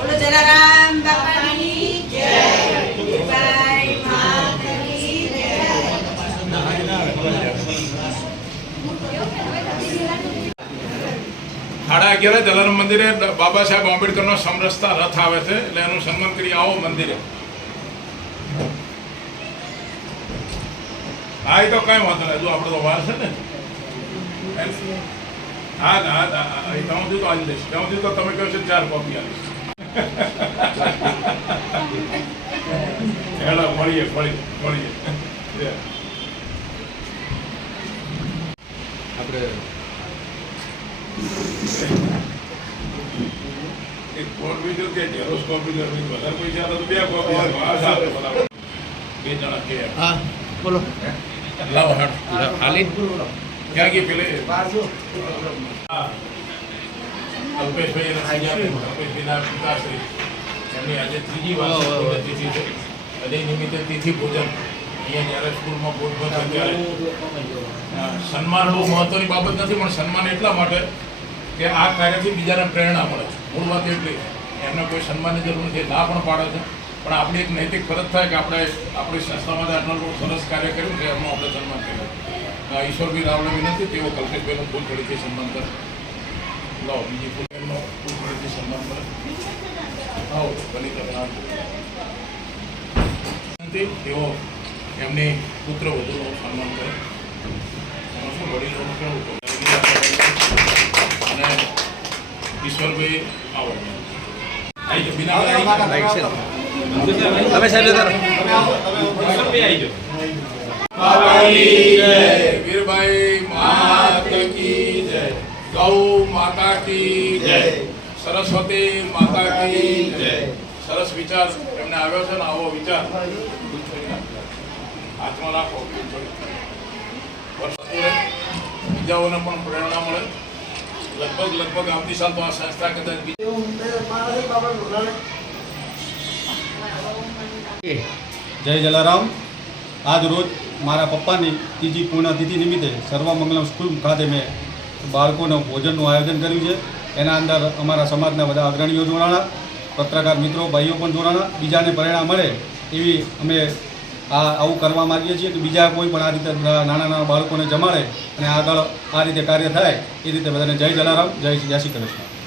बोलो जलाराम बापा की जय। बाय माता की जय। 11:30 જલારામ મંદિરે બાબા સાહેબ આંબેડકરનો સમરસતા રથ આવે છે, એટલે એનું સન્માન કરી આવો મંદિરે. હા, એ તો કઈ વાંધો નહીં, હજુ આપણે તો વાર છે ને. હા હા હા, એ ત્યાં સુધી તો આવી દઈશ, ત્યાં સુધી તો તમે કહો છો 4 કોપી આવીશ. હેલો, મળીએ. આપણે એક કોપી જો કે ઝેરોક્સ કોપી કરવી વધારે પૈસા તો 2 કોપી આવે. 2 જણા કે હા બોલો લાવો ખાલી ક્યાં ગઈ પેલે કલ્પેશભાઈના પિતાશ્રી એમની આજે 3જી વાર્ષિક તિથિ છે. અને નિમિત્તે તિથિ ભોજન અહીંયા જ્યારે સ્કૂલમાં ભોજન ત્યારે સન્માન બહુ મહત્વની બાબત નથી, પણ સન્માન એટલા માટે કે આ કાર્યથી બીજાને પ્રેરણા મળે છે. મૂળ વાત એટલી એમને કોઈ સન્માનની જરૂર નથી, ના પણ પાડે છે, પણ આપણી એક નૈતિક ફરજ થાય કે આપણે આપણી સંસ્થામાં આટલું સરસ કાર્ય કર્યું છે એમનું આપણે સન્માન કર્યું. ઈશ્વરભાઈ રાવલે વિનંતી તેઓ કલ્પેશભાઈનું ફૂલ ફળીથી સન્માન કરે. લાવો બીજી ફૂલ એમનો ફૂલ ફળીથી સન્માન કરે. આવો બની વિનંતી તેઓ એમની પુત્ર વધુનું સન્માન કરે. એમાં શું વડીલોનું કેવું અને ઈશ્વરભાઈ આવો આવી જાઓ બિના તમે સાહેબ વીરભાઈ માતા કી જય, ગૌ માતા કી જય, સરસ્વતી માતા કી જય. સરસ વિચાર એમને આવ્યો છે ને, આવો વિચાર હાથમાં રાખો. બીજાઓને પણ પ્રેરણા મળે. લગભગ આવતી સાલ તો આ સંસ્થા કદાચ જય જલારામ. આજ રોજ મારા પપ્પાની 3જી પૂર્ણતિથિ નિમિત્તે સર્વમંગલમ સ્કૂલ ખાતે મેં બાળકોના ભોજનનું આયોજન કર્યું છે. એના અંદર અમારા સમાજના બધા અગ્રણીઓ જોડાણા, પત્રકાર મિત્રો ભાઈઓ પણ જોડાણા. બીજાને પ્રેરણા મળે એવી અમે આવું કરવા માગીએ છીએ કે બીજા કોઈ પણ આ રીતે નાના બાળકોને જમાડે અને આગળ આ રીતે કાર્ય થાય એ રીતે બધાને જય જલારામ, જય શ્રી કૃષ્ણ.